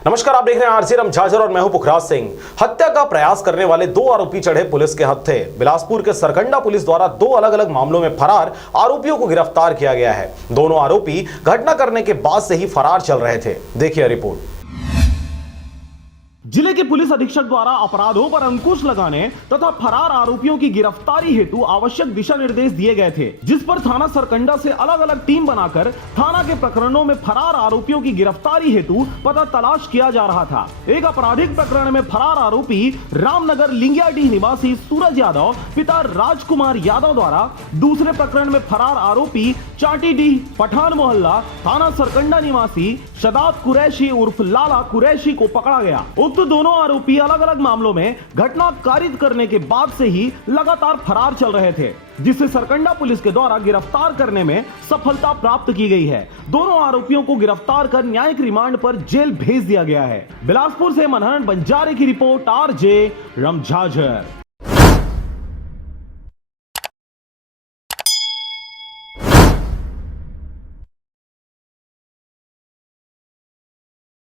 नमस्कार, आप देख रहे हैं आरसी रमझाझर और मैं हूं पुखराज सिंह। हत्या का प्रयास करने वाले दो आरोपी चढ़े पुलिस के हत्थे। बिलासपुर के सरकंडा पुलिस द्वारा दो अलग अलग मामलों में फरार आरोपियों को गिरफ्तार किया गया है। दोनों आरोपी घटना करने के बाद से ही फरार चल रहे थे। देखिए रिपोर्ट। जिले के पुलिस अधीक्षक द्वारा अपराधों पर अंकुश लगाने तथा फरार आरोपियों की गिरफ्तारी हेतु आवश्यक दिशा निर्देश दिए गए थे, जिस पर थाना सरकंडा से अलग अलग टीम बनाकर थाना के प्रकरणों में फरार आरोपियों की गिरफ्तारी हेतु पता तलाश किया जा रहा था। एक आपराधिक प्रकरण में फरार आरोपी रामनगर लिंगियाडीह निवासी सूरज यादव पिता राजकुमार यादव द्वारा, दूसरे प्रकरण में फरार आरोपी चाटीडीह पठान मोहल्ला थाना सरकंडा निवासी शदाब कुरैशी उर्फ लाला कुरैशी को पकड़ा गया। उक्त दोनों आरोपी अलग अलग मामलों में घटना कारित करने के बाद से ही लगातार फरार चल रहे थे, जिसे सरकंडा पुलिस के द्वारा गिरफ्तार करने में सफलता प्राप्त की गई है। दोनों आरोपियों को गिरफ्तार कर न्यायिक रिमांड पर जेल भेज दिया गया है। बिलासपुर से मनहरन बंजारे की रिपोर्ट, आरजे रमझाझर।